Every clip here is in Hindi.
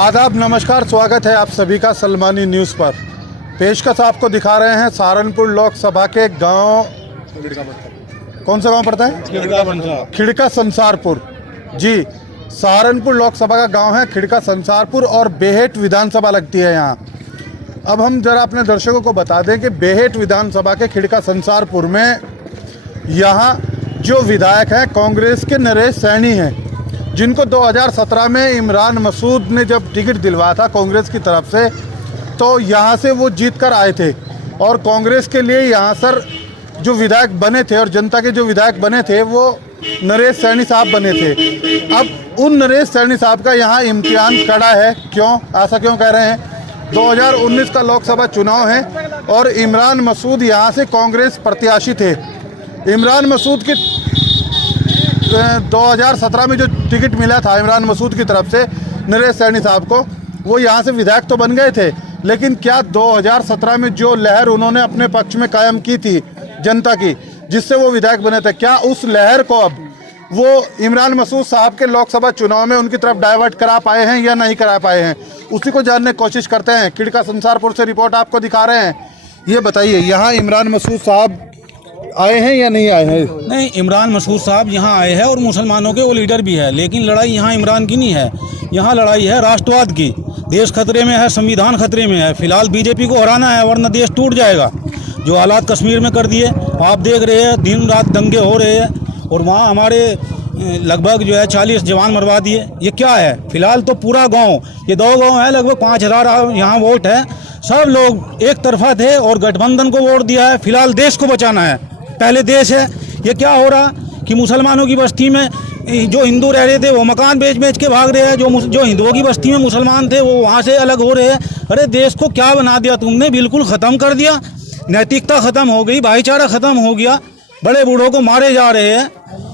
आदाब, नमस्कार, स्वागत है आप सभी का सलमानी न्यूज़ पर। पेशकश आपको दिखा रहे हैं सहारनपुर लोकसभा के गांव, कौन सा गांव पड़ता है? खिड़का संसारपुर। जी, सहारनपुर लोकसभा का गांव है खिड़का संसारपुर और बेहेट विधानसभा लगती है यहाँ। अब हम जरा अपने दर्शकों को बता दें कि बेहेट विधानसभा के खिड़का संसारपुर में यहाँ जो विधायक हैं कांग्रेस के नरेश सैनी हैं, जिनको 2017 में इमरान मसूद ने जब टिकट दिलवाया था कांग्रेस की तरफ से, तो यहाँ से वो जीत कर आए थे और कांग्रेस के लिए यहाँ सर जो विधायक बने थे और जनता के जो विधायक बने थे वो नरेश सैनी साहब बने थे। अब उन नरेश सैनी साहब का यहाँ इम्तिहान कड़ा है। क्यों, ऐसा क्यों कह रहे हैं? 2019 का लोकसभा चुनाव है और इमरान मसूद यहाँ से कांग्रेस प्रत्याशी थे। इमरान मसूद की 2017 में जो टिकट मिला था इमरान मसूद की तरफ से नरेश सैनी साहब को, वो यहाँ से विधायक तो बन गए थे, लेकिन क्या 2017 में जो लहर उन्होंने अपने पक्ष में कायम की थी जनता की, जिससे वो विधायक बने थे, क्या उस लहर को अब वो इमरान मसूद साहब के लोकसभा चुनाव में उनकी तरफ डाइवर्ट करा पाए हैं या नहीं करा पाए हैं? उसी को जानने की कोशिश करते हैं। खिड़का संसारपुर से रिपोर्ट आपको दिखा रहे हैं। ये बताइए, यहाँ इमरान मसूद साहब आए हैं या नहीं आए हैं? नहीं, इमरान मसूद साहब यहाँ आए हैं और मुसलमानों के वो लीडर भी है, लेकिन लड़ाई यहाँ इमरान की नहीं है। यहाँ लड़ाई है राष्ट्रवाद की। देश खतरे में है, संविधान खतरे में है। फिलहाल बीजेपी को हराना है, वरना देश टूट जाएगा। जो हालात कश्मीर में कर दिए आप देख रहे हैं, दिन रात दंगे हो रहे हैं और वहाँ हमारे लगभग जो है 40 जवान मरवा दिए। ये क्या है? फिलहाल तो पूरा गाँव, ये 2 गाँव है, लगभग 5000 यहाँ वोट है। सब लोग एक तरफा थे और गठबंधन को वोट दिया है। फिलहाल देश को बचाना है, पहले देश है। ये क्या हो रहा कि मुसलमानों की बस्ती में जो हिंदू रह रहे थे वो मकान बेच के भाग रहे हैं, जो हिंदुओं की बस्ती में मुसलमान थे वो वहाँ से अलग हो रहे हैं। अरे देश को क्या बना दिया तुमने? बिल्कुल ख़त्म कर दिया। नैतिकता ख़त्म हो गई, भाईचारा ख़त्म हो गया, बड़े बूढ़ों को मारे जा रहे हैं।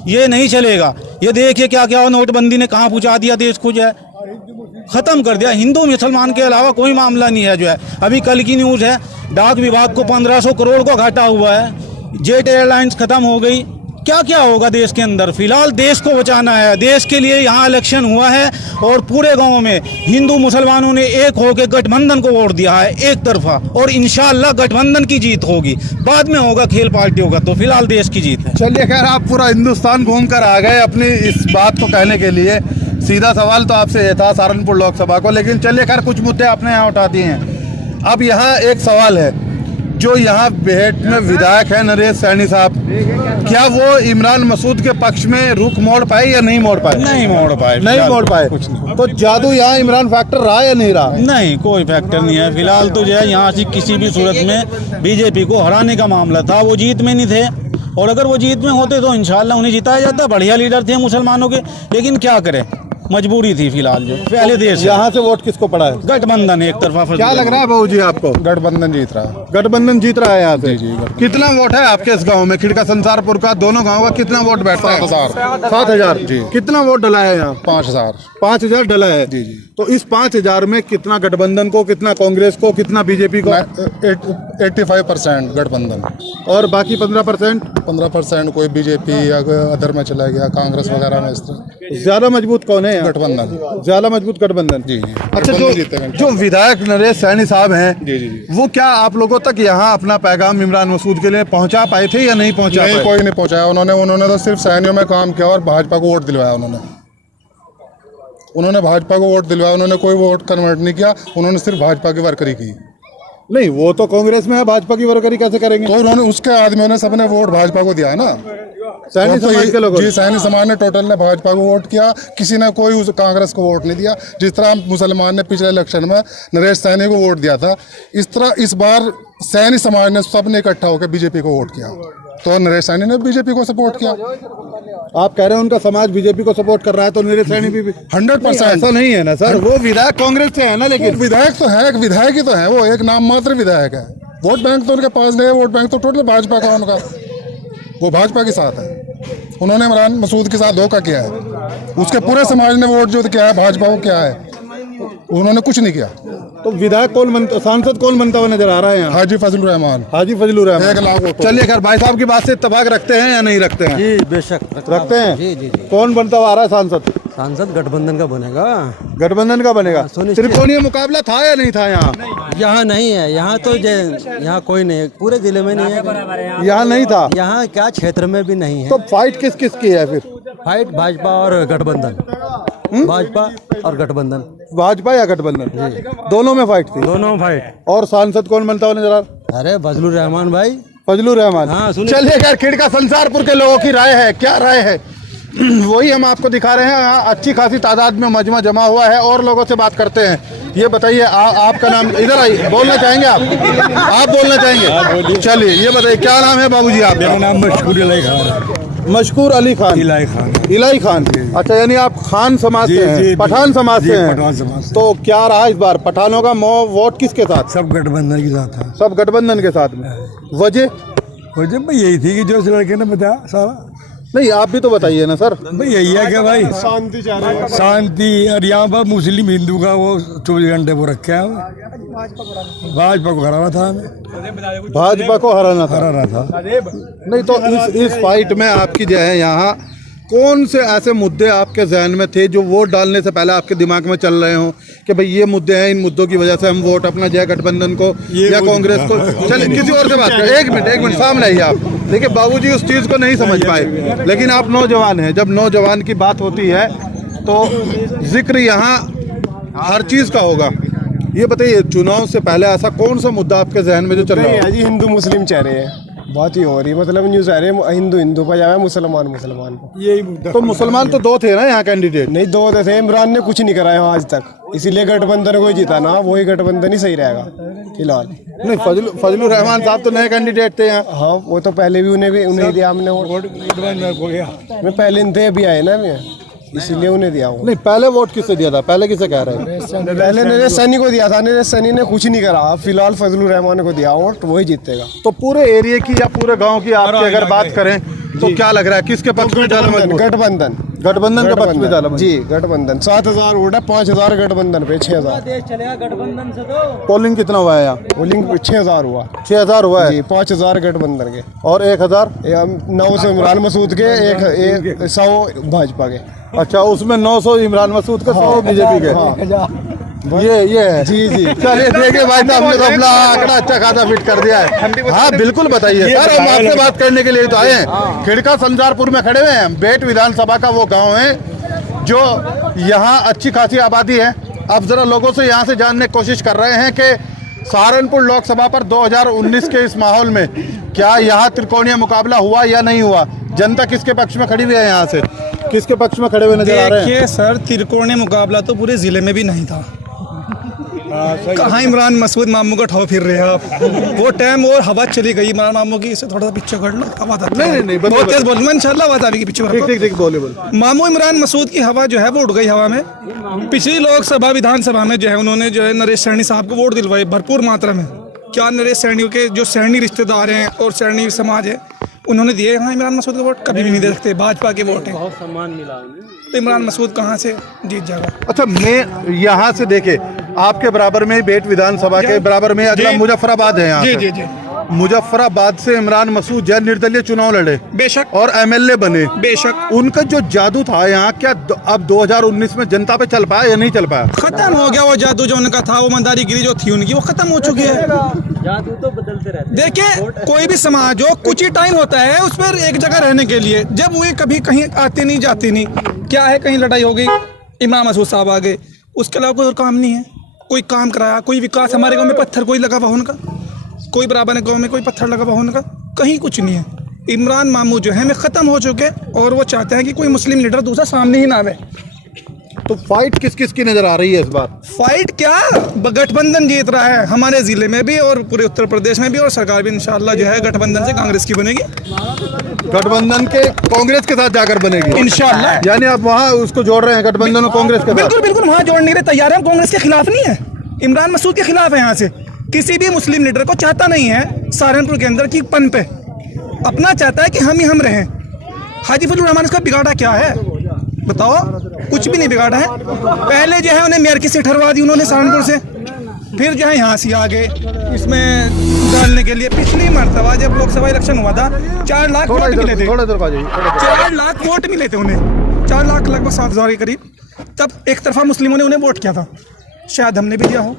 ये नहीं चलेगा। ये देखिए क्या क्या नोटबंदी ने कहाँ पहुँचा दिया देश को, जो है ख़त्म कर दिया। हिंदू मुसलमान के अलावा कोई मामला नहीं है। जो है अभी कल की न्यूज़ है, डाक विभाग को 1500 करोड़ का घाटा हुआ है। जेट एयरलाइंस खत्म हो गई। क्या क्या होगा देश के अंदर? फिलहाल देश को बचाना है। देश के लिए यहाँ इलेक्शन हुआ है और पूरे गांव में हिंदू मुसलमानों ने एक होकर गठबंधन को वोट दिया है, एक तरफा, और इंशाअल्लाह गठबंधन की जीत होगी। बाद में होगा खेल पार्टियों का, तो फिलहाल देश की जीत है। चलिए, खैर आप पूरा हिंदुस्तान घूम कर आ गए अपनी इस बात को कहने के लिए। सीधा सवाल तो आपसे ये था सहारनपुर लोकसभा को, लेकिन चलिए खैर कुछ मुद्दे आपने यहाँ उठा दिए हैं। अब यहाँ एक सवाल है, जो यहाँ बेहेट में विधायक है नरेश सैनी साहब, क्या वो इमरान मसूद के पक्ष में रुख मोड़ पाए या नहीं मोड़ पाए? नहीं मोड़ पाए, कुछ नहीं। तो जादू यहाँ इमरान फैक्टर रहा या नहीं रहा? नहीं, कोई फैक्टर नहीं है। फिलहाल तो जो है यहाँ से किसी भी सूरत में बीजेपी को हराने का मामला था। वो जीत में नहीं थे, और अगर वो जीत में होते तो इंशाल्लाह उन्हें जिताया जाता। बढ़िया लीडर थे मुसलमानों के, लेकिन क्या करें, मजबूरी थी। फिलहाल जो पहले देश यहाँ से वोट किसको पड़ा है? गठबंधन एक तरफा। क्या लग रहा है बहू जी आपको? गठबंधन जीत रहा है। गठबंधन जीत रहा है यहाँ से। कितना वोट है आपके इस गांव में? खिड़का संसारपुर का, दोनों गांव का कितना वोट बैठता है? 7,000 जी। कितना वोट डला है यहाँ? 5,000 डला है जी। तो इस 5,000 में कितना गठबंधन को, कितना कांग्रेस को, कितना बीजेपी को? 85% गठबंधन और बाकी 15% कोई बीजेपी या अदर में चला गया, कांग्रेस वगैरह में। इस तरह ज्यादा मजबूत कौन है? गठबंधन। ज्यादा मजबूत गठबंधन। जी। अच्छा, जो विधायक नरेश सैनी साहब हैं, वो क्या आप लोगों तक यहाँ अपना पैगाम इमरान मसूद के लिए पहुँचा पाए थे या नहीं पहुँचा पाए? कोई नहीं पहुँचाया। उन्होंने तो सिर्फ सैनियों में काम किया और भाजपा को वोट दिलवाया। उन्होंने भाजपा को वोट दिलवाया। उन्होंने कोई वोट कन्वर्ट नहीं किया। उन्होंने सिर्फ भाजपा की वर्करी की। नहीं, वो तो कांग्रेस में है, भाजपा की वर्करी कैसे करेंगे? तो उन्होंने, उसके आदमियों ने सबने वोट भाजपा को दिया है ना। सैनी समाज के लोगों? जी, सैनी समाज ने टोटल ने भाजपा को वोट किया। किसी ने कोई कांग्रेस को वोट नहीं दिया। जिस तरह मुसलमान ने पिछले इलेक्शन में नरेश सैनी को वोट दिया था, इस तरह इस बार सैनी समाज ने सबने इकट्ठा होकर बीजेपी को वोट किया। तो नरेश सैनी ने बीजेपी को सपोर्ट किया। आप कह रहे हैं उनका समाज बीजेपी को सपोर्ट कर रहा है, तो नरेश सैनी भी 100%। ऐसा नहीं है ना सर, वो विधायक कांग्रेस से है ना। लेकिन विधायक तो है, विधायक ही तो है, वो एक नाम मात्र विधायक है। वोट बैंक तो उनके पास नहीं है। वोट बैंक तो टोटल भाजपा का उनका, वो भाजपा के साथ है। उन्होंने इमरान मसूद के साथ धोखा किया है। उसके पूरे समाज ने वोट जो किया है भाजपा को किया है, उन्होंने कुछ नहीं किया। तो विधायक कौन बनता, सांसद कौन बनता हुआ नजर आ रहा है यहाँ? हाजी फजलुर रहमान। हाजी फजलुर रहमान। 1 लाख वोट। चलिए अगर भाई साहब की बात से इत्तेफाक रखते हैं या नहीं रखते हैं? जी बेशक रखते हैं। जी जी जी। कौन बनता हुआ आ रहा है सांसद? सांसद गठबंधन का बनेगा। गठबंधन का बनेगा। सुनिश्चित। त्रिकोणीय मुकाबला था या नहीं था यहाँ? यहाँ नहीं है, यहाँ तो यहाँ कोई नहीं है, पूरे जिले में नहीं है। यहाँ नहीं था। यहाँ क्या क्षेत्र में भी नहीं है। तो फाइट किस किस की है फिर? फाइट भाजपा और गठबंधन, भाजपा और गठबंधन, भाजपा या गठबंधन? दोनों में फाइट थी। दोनों फाइट। और सांसद कौन बनता हुआ नजर आ रहा? अरे फजलुर रहमान भाई। फजलुर रहमान। हाँ, सुनिए। चलिए खैर खिड़का संसारपुर के लोगों की राय है, क्या राय है वही हम आपको दिखा रहे हैं। यहाँ अच्छी खासी तादाद में मजमा जमा हुआ है और लोगों से बात करते हैं। ये बताइए आपका नाम, इधर आइए, बोलना चाहेंगे आप बोलना चाहेंगे? चलिए ये बताइए क्या नाम है बाबूजी आप? मेरा नाम मशहूर अली खान है। मशकूर अली खान। इलाई खान। इलाई खान। अच्छा, यानी आप खान समाज से हैं, पठान समाज से हैं। पठान समाज से। तो क्या रहा इस बार पठानों का वोट किसके साथ? सब गठबंधन के साथ था। सब गठबंधन के साथ में। वजह भाई यही थी कि जो इस लड़के ने बताया सारा। नहीं, आप भी तो बताइए ना सर। भाई यही है क्या भाई, शांति। और यहाँ पर मुस्लिम हिंदू का वो 24 घंटे वो रखे है। भाजपा को हराना था हमें। भाजपा को हराना था। हराना था। नहीं तो इस फाइट में आपकी जो है यहाँ कौन से ऐसे मुद्दे आपके जहन में थे जो वोट डालने से पहले आपके दिमाग में चल रहे हो कि भाई ये मुद्दे हैं, इन मुद्दों की वजह से हम वोट अपना जय गठबंधन को या कांग्रेस को? चलिए किसी और से बात करें। एक मिनट सामने आइए आप। देखिए बाबूजी उस चीज़ को नहीं समझ पाए, लेकिन आप नौजवान हैं। जब नौजवान की बात होती है तो जिक्र यहाँ हर चीज़ का होगा। ये बताइए चुनाव से पहले ऐसा कौन सा मुद्दा आपके जहन में जो चल रहा है? जी हिंदू मुस्लिम चेह रहे हैं, बात ही हो रही, मतलब न्यूज़ आ रही है हिंदू हिंदू पर जाए, मुसलमान मुसलमान पर। यही मुद्दा। तो मुसलमान तो 2 थे ना यहाँ कैंडिडेट? नहीं 2 थे, इमरान ने कुछ नहीं कराया आज तक, इसीलिए गठबंधन को ही जीता ना, वही गठबंधन ही सही रहेगा फिलहाल। नहीं, फजलुर रहमान साहब तो नए कैंडिडेट थे यहाँ। हाँ वो तो पहले भी उन्हें दिया हमने वोट। हो गया। मैं पहले थे अभी आए ना मैं, इसीलिए उन्हें दिया हूँ। नहीं, पहले वोट किससे दिया था? पहले किसे कह रहे हैं? पहले नरेश सैनी को दिया था, नरेश सैनी ने कुछ नहीं करा। अब फिलहाल फजलुर रहमान को दिया वोट, वही जीतेगा। तो पूरे एरिया की या पूरे गांव की आपकी अगर बात करें तो क्या लग रहा है किसके पक्ष में ज्यादा मजबूत? गठबंधन। गठबंधन के पक्ष में ज्यादा मजबूत। जी गठबंधन। 7000 वोट है, 5000 गठबंधन पे, 6000 पोलिंग कितना हुआ है यहाँ? पोलिंग 6000 हुआ। 6000 हुआ है जी 5000 गठबंधन के और 1000? 900 इमरान मसूद के, 100 भाजपा के। अच्छा, उसमें 900 इमरान मसूद का, 100 बीजेपी के। ये है। जी जी। चलिए देखिए भाई साहब ने तो अपना आंकड़ा अच्छा खासा फिट कर दिया है। हाँ बिल्कुल बताइए सर, हम आपसे बात करने के लिए तो आए हैं। खिड़का संसारपुर में खड़े हुए हैं। बेट विधानसभा का वो गांव है जो यहाँ अच्छी खासी आबादी है। अब जरा लोगों से यहाँ से जानने की कोशिश कर रहे हैं कि सहारनपुर लोकसभा पर 2019 के इस माहौल में क्या यहाँ त्रिकोणीय मुकाबला हुआ या नहीं हुआ? जनता किसके पक्ष में खड़ी हुई है? यहाँ से किसके पक्ष में खड़े हुए नजर आ रहे हैं? देखिए सर, त्रिकोणीय मुकाबला तो पूरे जिले में भी नहीं था। कहाँ इमरान मसूद मामू का ठाव फिर रहे हैं आप? वो टाइम और हवा चली गई इमरान मामू की, इसे थोड़ा सा पीछे कर लो, आवाज आती है। नहीं, बहुत तेज बोल, मैं इंशाल्लाह आवाज आएगी पीछे। ठीक बोले। मामू इमरान मसूद की हवा जो है वो उड़ गई हवा में। पिछली लोकसभा विधानसभा में जो है उन्होंने जो है नरेश सैनी साहब को वोट दिलवाए भरपूर मात्रा में। क्या नरेश सैनी के जो सैनी रिश्तेदार हैं और सैनी समाज है उन्होंने दिए हाँ इमरान मसूद का वोट? कभी भी नहीं दे सकते। भाजपा के वोट है, बहुत सम्मान मिला तो इमरान मसूद कहाँ से जीत जाएगा? अच्छा, मैं यहाँ से देखे आपके बराबर में बेट विधानसभा के बराबर में अगला मुजफ्फराबाद है। यहाँ से मुजफ्फराबाद से इमरान मसूद जय निर्दलीय चुनाव लड़े, बेशक, और एमएलए बने, बेशक। उनका जो जादू था यहाँ, क्या अब 2019 में जनता पे चल पाया या नहीं चल पाया? खत्म हो गया वो जादू जो उनका था, वो ईमानदारीगिरी जो थी उनकी, वो खत्म हो चुकी है। जादू तो बदलते रहते। देखिए कोई भी समाज हो, कुछ ही टाइम होता है उस पर एक जगह रहने के लिए। जब वो कभी कहीं आते नहीं जाते नहीं, क्या है कहीं लड़ाई हो गई, इमरान मसूद साहब आ गए, उसके अलावा कोई और काम नहीं है। कोई काम कराया, कोई विकास, हमारे गाँव में पत्थर कोई लगा हुआ उनका, कोई बराबर गांव में कोई पत्थर लगा हुआ उनका, कहीं कुछ नहीं है। इमरान मामू जो है हमें ख़त्म हो चुके और वो चाहते हैं कि कोई मुस्लिम लीडर दूसरा सामने ही ना आवे। तो फाइट किस किस की नजर आ रही है इस बार? फाइट क्या, गठबंधन जीत रहा है हमारे जिले में भी और पूरे उत्तर प्रदेश में भी, और सरकार भी इंशाल्लाह जो है गठबंधन से कांग्रेस की बनेगी। गठबंधन के कांग्रेस के साथ जाकर बनेगी इंशाल्लाह। यानी आप वहाँ उसको जोड़ रहे हैं गठबंधन और कांग्रेस के साथ? बिल्कुल बिल्कुल, वहाँ जोड़ने के लिए तैयार है। हम कांग्रेस के खिलाफ नहीं है, इमरान मसूद के खिलाफ है। यहाँ से किसी भी मुस्लिम लीडर को चाहता नहीं है सहारनपुर के अंदर की पन पे, अपना चाहता है कि हम ही हम रहें। हाजी फजलुर रहमान इसका बिगाड़ा क्या है बताओ? कुछ भी नहीं बिगाड़ा है। पहले जो है उन्हें मेयर की सीट हरवा दी उन्होंने सहारनपुर से, फिर जो है यहाँ से आ गए इसमें डालने के लिए। पिछली मरतबा जब लोकसभा इलेक्शन हुआ था 4 लाख वोट मिले थे, 4 लाख वोट मिले थे उन्हें, 4 लाख लगभग 7,000 के करीब। तब एक तरफा मुस्लिमों ने उन्हें वोट किया था, शायद हमने भी दिया हो,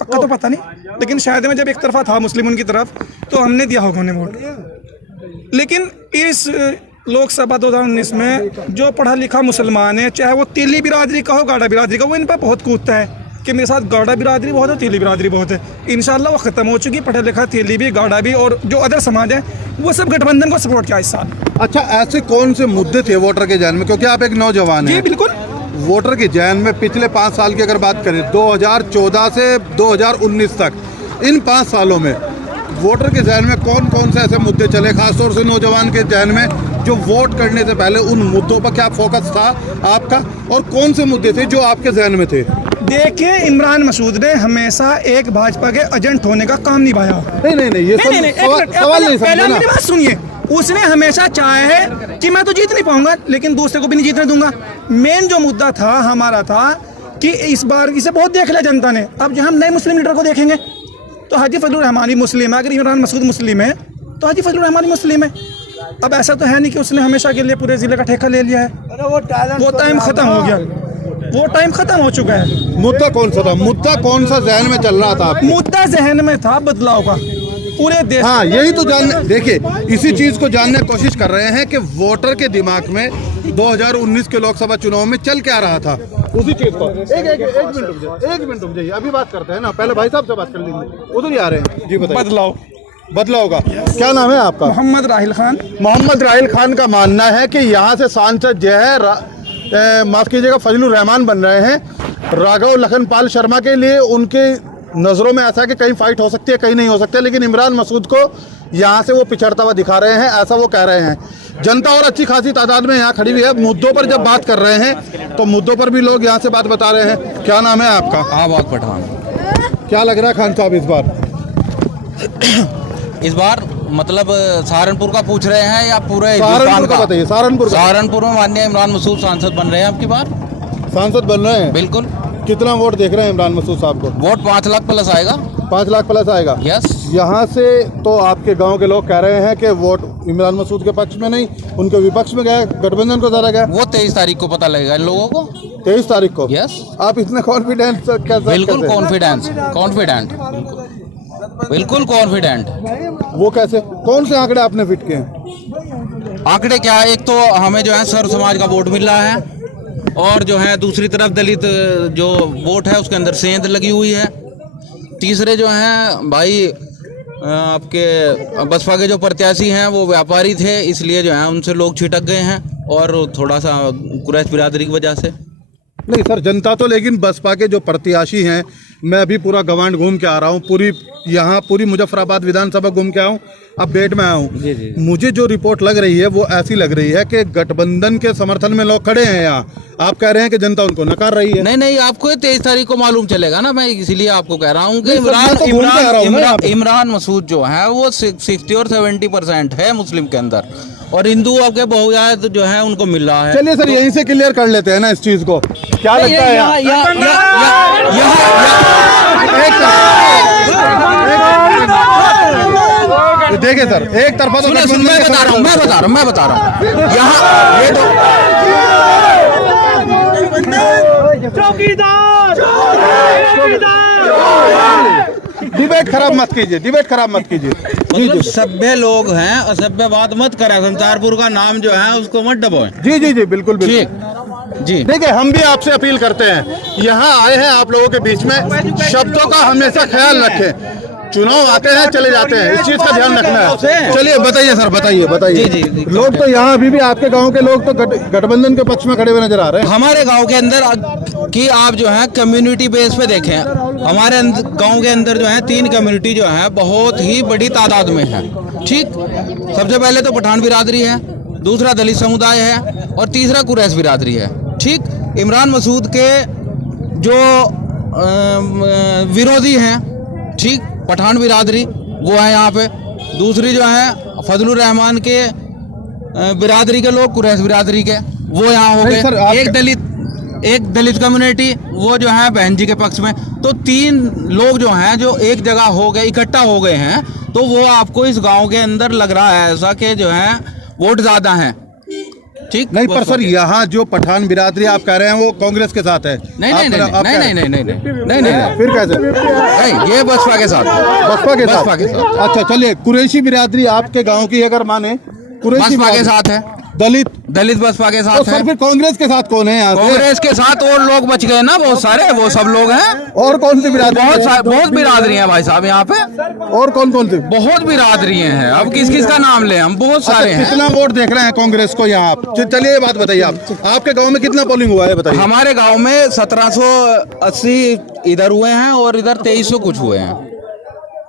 पक्का तो पता नहीं, लेकिन शायद में जब एक तरफा था मुस्लिम उनकी तरफ तो हमने दिया होगा उन्हें वोट। लेकिन इस लोकसभा 2019 में जो पढ़ा लिखा मुसलमान है, चाहे वो तेली बिरादरी का हो गाड़ा बिरादरी का, वो इन पर बहुत कूदता है कि मेरे साथ गाड़ा बिरादरी बहुत है, तेली बिरादरी बहुत है। इंशाल्लाह वो ख़त्म हो चुकी, पढ़ा लिखा तेली भी गाड़ा भी और जो अदर समाज है वो सब गठबंधन को सपोर्ट किया इस साल। अच्छा, ऐसे कौन से मुद्दे थे वोटर के जहन में, क्योंकि आप एक नौजवान जी हैं? बिल्कुल। वोटर के जहन में पिछले 5 साल की अगर बात करें, 2014 से 2019 तक, इन 5 सालों में वोटर के जहन में कौन कौन से ऐसे मुद्दे चले, खासतौर से नौजवान के जहन में, जो वोट करने से पहले उन मुद्दों पर क्या फोकस था आपका, और कौन से मुद्दे थे जो आपके जहन में थे? देखिए, इमरान मसूद ने हमेशा एक भाजपा के एजेंट होने का काम निभाया। नहीं, ये सवाल नहीं समझे ना। मेरी बात सुनिए, उसने हमेशा चाहा है कि मैं तो जीत नहीं पाऊंगा लेकिन दूसरे को भी नहीं जीतने दूंगा। मेन जो मुद्दा था हमारा था कि इस बार इसे बहुत देख लिया जनता ने, अब जो हम नए मुस्लिम लीडर को देखेंगे तो हाजी फजलुर रहमानी मुस्लिम है, अगर इमरान मसूद मुस्लिम है तो हाजी फजलुर रहमानी मुस्लिम है। अब ऐसा तो है नहीं कि उसने हमेशा के लिए पूरे ज़िले का ठेका ले लिया है, वो टाइम ख़त्म हो गया, वो टाइम ख़त्म हो चुका है। मुद्दा कौन सा था, मुद्दा कौन सा जहन में चल रहा था आपके? मुद्दा जहन में था बदलाव का पूरे देश। हाँ, यही तो जानने, देखिए इसी चीज को जानने की कोशिश कर रहे हैं कि वोटर के दिमाग में 2019 के लोकसभा चुनाव में चल क्या रहा था, उसी चीज को। एक मिनट रुक जाइए, अभी बात करते हैं ना, पहले भाई साहब से बात कर लेंगे, उधर ही आ रहे हैं। जी बताइए। बदलाव का क्या नाम है आपका? मोहम्मद राहिल खान। मोहम्मद राहिल खान का मानना है कि यहाँ से सांसद जो है माफ कीजिएगा फजलुर रहमान बन रहे हैं। राघव लखनपाल शर्मा के लिए उनके नज़रों में ऐसा है कि कहीं फाइट हो सकती है, कहीं नहीं हो सकती है, लेकिन इमरान मसूद को यहाँ से वो पिछड़ता हुआ दिखा रहे हैं, ऐसा वो कह रहे हैं। जनता और अच्छी खासी तादाद में यहाँ खड़ी हुई है। मुद्दों पर जब बात कर रहे हैं तो मुद्दों पर भी लोग यहाँ से बात बता रहे हैं। क्या नाम है आपका? आबाद पठान। क्या लग रहा है खान साहब इस बार मतलब सहारनपुर का पूछ रहे हैं या पूरे सहारनपुर का? बताइए। सहारनपुर में माननीय इमरान मसूद सांसद बन रहे हैं आपकी बार। सांसद बन रहे हैं? बिल्कुल। कितना वोट देख रहे हैं इमरान मसूद साहब को? वोट 5 लाख प्लस आएगा। 5 लाख प्लस आएगा? यस। यहाँ से तो आपके गांव के लोग कह रहे हैं कि वोट इमरान मसूद के पक्ष में नहीं, उनके विपक्ष में गया, गठबंधन को ज़रा गया। वो 23 तारीख को पता लगेगा इन लोगों को। 23 तारीख को? यस। आप इतने कॉन्फिडेंस कैसे? बिल्कुल कॉन्फिडेंट, बिल्कुल कॉन्फिडेंट। वो कैसे? कौन से आंकड़े आपने फिट किए हैं? आंकड़े क्या है, एक तो हमें जो है सर्व समाज का वोट मिल रहा है, और जो है दूसरी तरफ दलित जो वोट है उसके अंदर सेंध लगी हुई है। तीसरे जो हैं भाई आपके बसपा के जो प्रत्याशी हैं वो व्यापारी थे, इसलिए जो है उनसे लोग छिटक गए हैं, और थोड़ा सा कुरैश बिरादरी की वजह से। नहीं सर, जनता तो लेकिन बसपा के जो प्रत्याशी हैं, मैं अभी पूरा गवांड घूम के आ रहा हूँ, पूरी मुजफ्फराबाद विधानसभा घूम के आया हूँ, अब बेट में आया हूँ। मुझे जो रिपोर्ट लग रही है वो ऐसी लग रही है कि गठबंधन के समर्थन में लोग खड़े हैं यहाँ। आप कह रहे हैं कि जनता उनको नकार रही है। नहीं, आपको 23 तारीख को मालूम चलेगा ना, मैं इसीलिए आपको कह रहा हूँ कि इमरान मसूद जो है वो 60 और 70% है मुस्लिम के अंदर, और हिंदू के बहुजात जो है उनको मिल रहा है। चलिए सर, यहीं से क्लियर कर लेते हैं ना इस चीज को। क्या लगता है? देखिए सर, एक तरफा तो मैं बता रहा हूँ यहाँ ये डिबेट खराब मत कीजिए। मतलब सभ्य लोग हैं, असभ्य बात मत करें, संसारपुर का नाम जो है उसको मत डबोएं। जी बिल्कुल ठीक जी। देखिए, हम भी आपसे अपील करते हैं, यहाँ आए हैं आप लोगों के बीच में, शब्दों का हमेशा ख्याल रखें। चुनाव आते हैं चले जाते हैं, इस चीज का ध्यान रखना है। चलिए बताइए सर, बताइए। जी। लोग तो यहाँ अभी भी आपके गांव के लोग तो गठबंधन के पक्ष में खड़े हुए नजर आ रहे हैं। हमारे गांव के अंदर कि आप जो है कम्युनिटी बेस पे देखें, हमारे गांव के अंदर जो है 3 कम्युनिटी जो है बहुत ही बड़ी तादाद में है। ठीक, सबसे पहले तो पठान बिरादरी है, दूसरा दलित समुदाय है, और तीसरा कुरैश बिरादरी है। ठीक, इमरान मसूद के जो विरोधी हैं, ठीक, पठान बिरादरी वो है यहाँ पे। दूसरी जो है फजलुर रहमान के बिरादरी के लोग, कुरैश बिरादरी के, वो यहाँ हो गए। एक दलित कम्युनिटी, वो जो है बहन जी के पक्ष में। तो 3 लोग जो हैं जो एक जगह हो गए, इकट्ठा हो गए हैं, तो वो आपको इस गांव के अंदर लग रहा है ऐसा कि जो है वोट ज़्यादा हैं। ठीक नहीं, पर सर यहाँ जो पठान बिरादरी आप कह रहे हैं वो कांग्रेस के साथ है। नहीं, फिर कैसे? नहीं, ये बसपा के साथ है। बसपा के बसपा के साथ। अच्छा चलिए, कुरैशी बिरादरी आपके गांव की अगर माने, कुरैशी बसपा के बिरादरी, साथ है। दलित बसपा के तो साथ सर है। फिर कांग्रेस के साथ कौन है यहाँ से? कांग्रेस के साथ और लोग बच गए ना, बहुत सारे, वो सब लोग हैं। और कौन सी बिरादरी? बहुत बिरादरी हैं भाई साहब यहाँ पे, और कौन कौन सी? बहुत बिरादरी हैं। अब किस किस का नाम लें हम, बहुत सारे हैं। कितना वोट देख रहे हैं कांग्रेस को यहाँ आप? चलिए ये बात बताइए, आप आपके गांव में कितना पोलिंग हुआ है बताइए। हमारे गांव में 1780 इधर हुए हैं और इधर 2300 कुछ हुए हैं।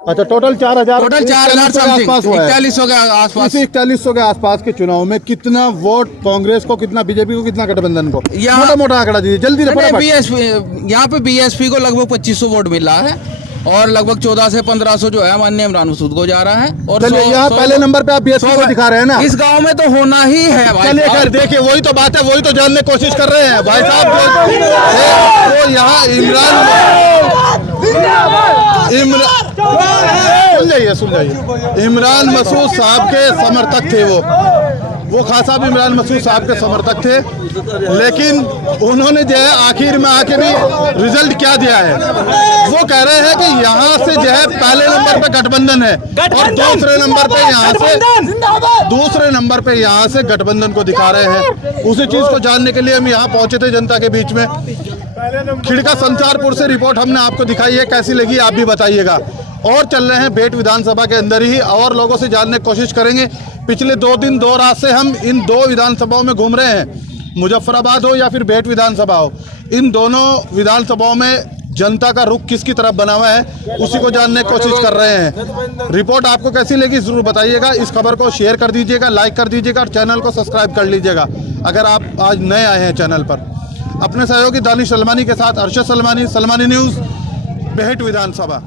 अच्छा, टोटल 4000, टोटल 4000 के आसपास हुआ है। 4100 के आसपास। 4100 के आसपास के चुनाव में कितना वोट कांग्रेस को, कितना बीजेपी को, कितना गठबंधन को? मोटा मोटा आंकड़ा दीजिए जल्दी से फटाफट। बीएसपी, यहाँ पे बीएसपी को लगभग 2500 वोट मिला है और लगभग 14 से 1500 जो है माननीय इमरान मसूद को जा रहा है। और यहाँ पहले नंबर पे आप बीएसपी को दिखा रहे हैं ना? इस गांव में तो होना ही है भाई। चलिए खैर, देखिए वही तो बात है, वही तो जानने की कोशिश कर रहे हैं भाई साहब। वो यहाँ सुन जाइए, इमरान मसूद साहब के समर्थक थे वो खास साहब इमरान मसूद साहब के समर्थक थे, लेकिन उन्होंने जो है आखिर में आके भी रिजल्ट क्या दिया है, वो कह रहे हैं कि यहाँ से जो है पहले नंबर पे गठबंधन है और दूसरे नंबर पे यहाँ से गठबंधन को दिखा रहे हैं। उसी चीज को जानने के लिए हम यहाँ पहुंचे थे जनता के बीच में। खिड़का संसारपुर से रिपोर्ट हमने आपको दिखाई है, कैसी लगी आप भी बताइएगा। और चल रहे हैं बेट विधानसभा के अंदर ही, और लोगों से जानने की कोशिश करेंगे। पिछले 2 दिन 2 रात से हम इन 2 विधानसभाओं में घूम रहे हैं, मुजफ्फराबाद हो या फिर बेट विधानसभा हो। इन दोनों विधानसभाओं में जनता का रुख किसकी तरफ बना हुआ है, उसी को जानने की कोशिश कर रहे हैं। रिपोर्ट आपको कैसी लगी जरूर बताइएगा। इस खबर को शेयर कर दीजिएगा, लाइक कर दीजिएगा और चैनल को सब्सक्राइब कर लीजिएगा अगर आप आज नए आए हैं चैनल पर। अपने सहयोगी दानिश सलमानी के साथ अरशद सलमानी, सलमानी न्यूज़, बेहट विधानसभा।